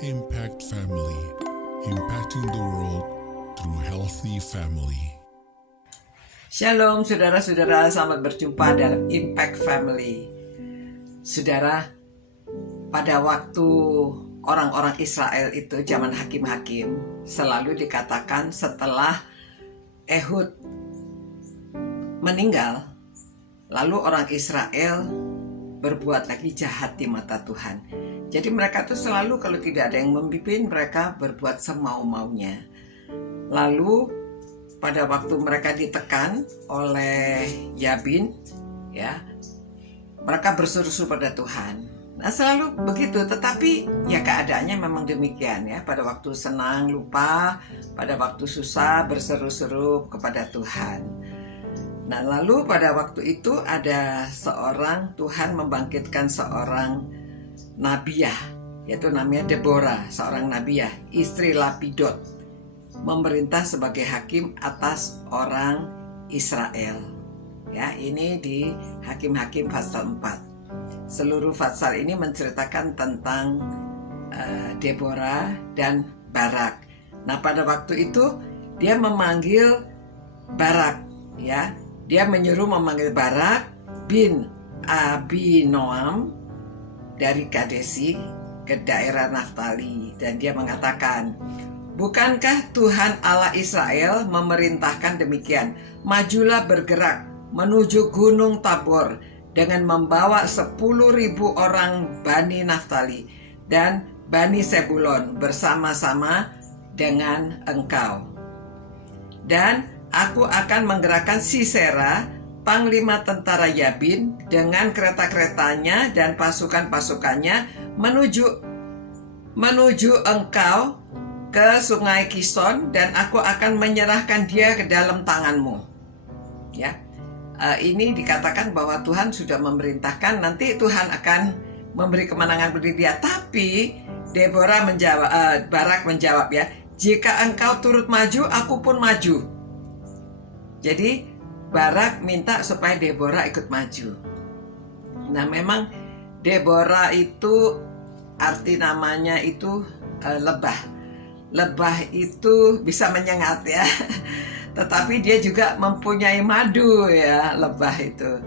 Impact Family, impacting the world through healthy family. Shalom saudara-saudara, selamat berjumpa dalam Impact Family. Saudara, pada waktu orang-orang Israel itu zaman hakim-hakim, selalu dikatakan setelah Ehud meninggal, lalu orang Israel berbuat lagi jahat di mata Tuhan. Jadi mereka tuh selalu kalau tidak ada yang memimpin, mereka berbuat semau-maunya. Lalu pada waktu mereka ditekan oleh Yabin, ya, mereka berseru-seru pada Tuhan. Nah selalu begitu, tetapi ya keadaannya memang demikian ya. Pada waktu senang lupa, pada waktu susah berseru-seru kepada Tuhan. Nah lalu pada waktu itu ada seorang, Tuhan membangkitkan seorang Nabiah, yaitu namanya Deborah, seorang Nabiah, istri Lapidot, memerintah sebagai hakim atas orang Israel. Ya, ini di Hakim-Hakim pasal 4. Seluruh pasal ini menceritakan tentang Deborah dan Barak. Nah, pada waktu itu dia memanggil Barak, ya. Dia menyuruh memanggil Barak bin Abinoam dari Kadesi ke daerah Naftali, dan dia mengatakan, "Bukankah Tuhan Allah Israel memerintahkan demikian? Majulah bergerak menuju Gunung Tabor dengan membawa 10.000 orang Bani Naftali dan Bani Sebulon bersama-sama dengan engkau. Dan aku akan menggerakkan Sisera, panglima tentara Yabin, dengan kereta-keretanya dan pasukan-pasukannya menuju engkau ke sungai Kison, dan aku akan menyerahkan dia ke dalam tanganmu." Ya, ini dikatakan bahwa Tuhan sudah memerintahkan, nanti Tuhan akan memberi kemenangan bagi dia. Tapi Deborah menjawab, Barak menjawab, ya, "Jika engkau turut maju, aku pun maju." Jadi Barak minta supaya Deborah ikut maju. Nah memang Deborah itu arti namanya itu lebah. Lebah itu bisa menyengat ya. Tetapi dia juga mempunyai madu ya, lebah itu.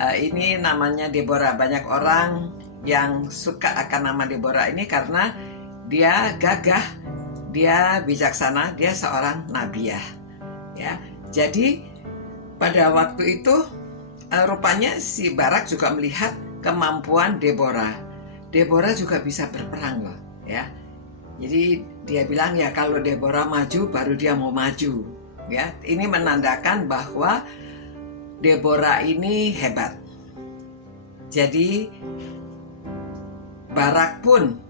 Ini namanya Deborah. Banyak orang yang suka akan nama Deborah ini karena dia gagah, dia bijaksana, dia seorang nabiah. Ya, jadi pada waktu itu rupanya si Barak juga melihat kemampuan Deborah. Deborah juga bisa berperang loh, ya. Jadi dia bilang, ya kalau Deborah maju baru dia mau maju, ya. Ini menandakan bahwa Deborah ini hebat. Jadi Barak pun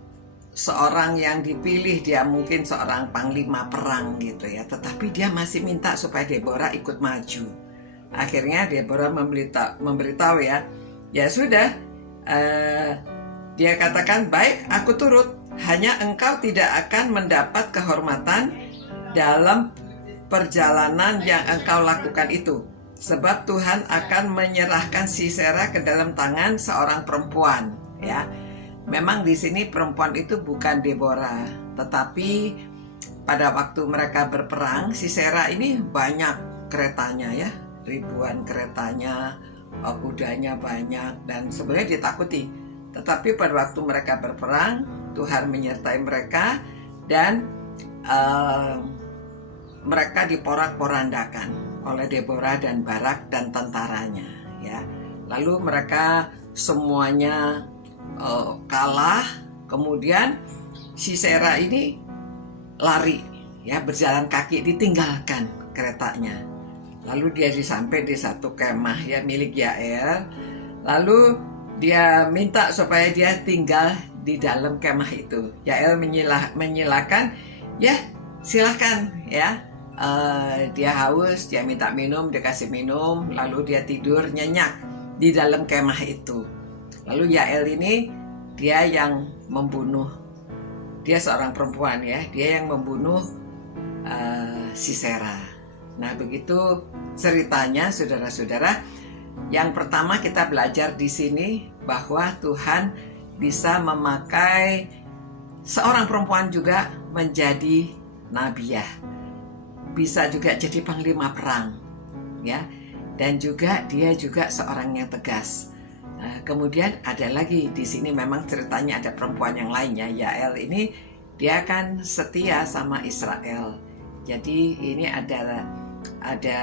seorang yang dipilih, dia mungkin seorang panglima perang gitu ya, tetapi dia masih minta supaya Deborah ikut maju. Akhirnya Deborah memberitahu, ya sudah, dia katakan, "Baik, aku turut, hanya engkau tidak akan mendapat kehormatan dalam perjalanan yang engkau lakukan itu, sebab Tuhan akan menyerahkan Sisera ke dalam tangan seorang perempuan." Ya, memang di sini perempuan itu bukan Deborah, tetapi pada waktu mereka berperang, Sisera ini banyak keretanya ya, ribuan keretanya, kudanya banyak, dan sebenarnya ditakuti. Tetapi pada waktu mereka berperang, Tuhan menyertai mereka, dan mereka diporak-porandakan oleh Deborah dan Barak dan tentaranya. Ya, lalu mereka semuanya kalah. Kemudian Sisera ini lari, ya, berjalan kaki, ditinggalkan keretanya. Lalu dia sampai di satu kemah ya milik Yael. Lalu dia minta supaya dia tinggal di dalam kemah itu. Yael menyilakan, ya silahkan ya. Dia haus, dia minta minum, dikasih minum, lalu dia tidur nyenyak di dalam kemah itu. Lalu Yael ini dia yang membunuh. Dia seorang perempuan ya, dia yang membunuh Sisera. Nah begitu ceritanya saudara-saudara. Yang pertama kita belajar di sini bahwa Tuhan bisa memakai seorang perempuan juga menjadi nabiah, bisa juga jadi panglima perang, ya. Dan juga dia juga seorang yang tegas. Kemudian ada lagi di sini memang ceritanya ada perempuan yang lainnya. Yael ini dia kan setia sama Israel. Jadi ini ada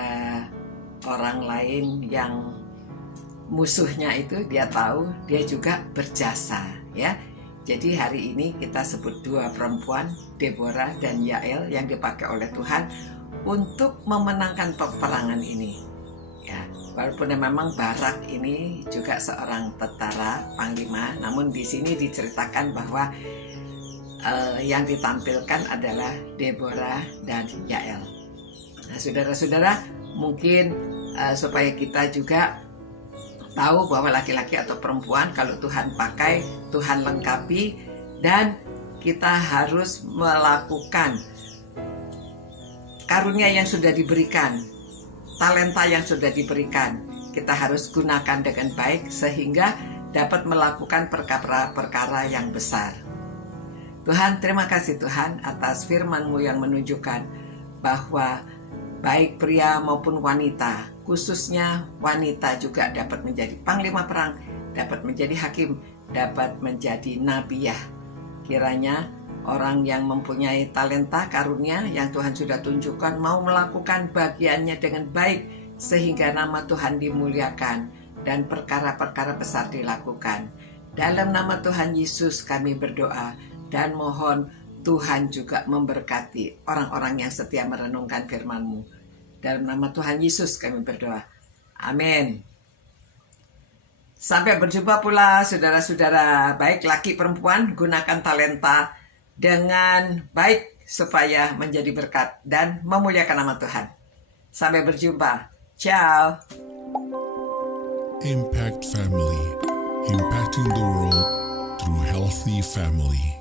orang lain yang musuhnya itu dia tahu, dia juga berjasa, ya. Jadi hari ini kita sebut dua perempuan, Deborah dan Yael, yang dipakai oleh Tuhan untuk memenangkan peperangan ini. Ya, walaupun memang Barak ini juga seorang tentara panglima, namun di sini diceritakan bahwa yang ditampilkan adalah Deborah dan Yael. Nah, saudara-saudara, mungkin supaya kita juga tahu bahwa laki-laki atau perempuan kalau Tuhan pakai, Tuhan lengkapi, dan kita harus melakukan karunia yang sudah diberikan, talenta yang sudah diberikan. Kita harus gunakan dengan baik sehingga dapat melakukan perkara-perkara yang besar. Tuhan, terima kasih Tuhan atas firman-Mu yang menunjukkan bahwa baik pria maupun wanita, khususnya wanita juga dapat menjadi panglima perang, dapat menjadi hakim, dapat menjadi nabiah. Kiranya orang yang mempunyai talenta karunia yang Tuhan sudah tunjukkan mau melakukan bagiannya dengan baik sehingga nama Tuhan dimuliakan dan perkara-perkara besar dilakukan. Dalam nama Tuhan Yesus kami berdoa dan mohon Tuhan juga memberkati orang-orang yang setia merenungkan firman-Mu. Dalam nama Tuhan Yesus kami berdoa. Amin. Sampai berjumpa pula saudara-saudara. Baik laki perempuan, gunakan talenta dengan baik supaya menjadi berkat dan memuliakan nama Tuhan. Sampai berjumpa. Ciao. Impact Family, impacting the world through healthy family.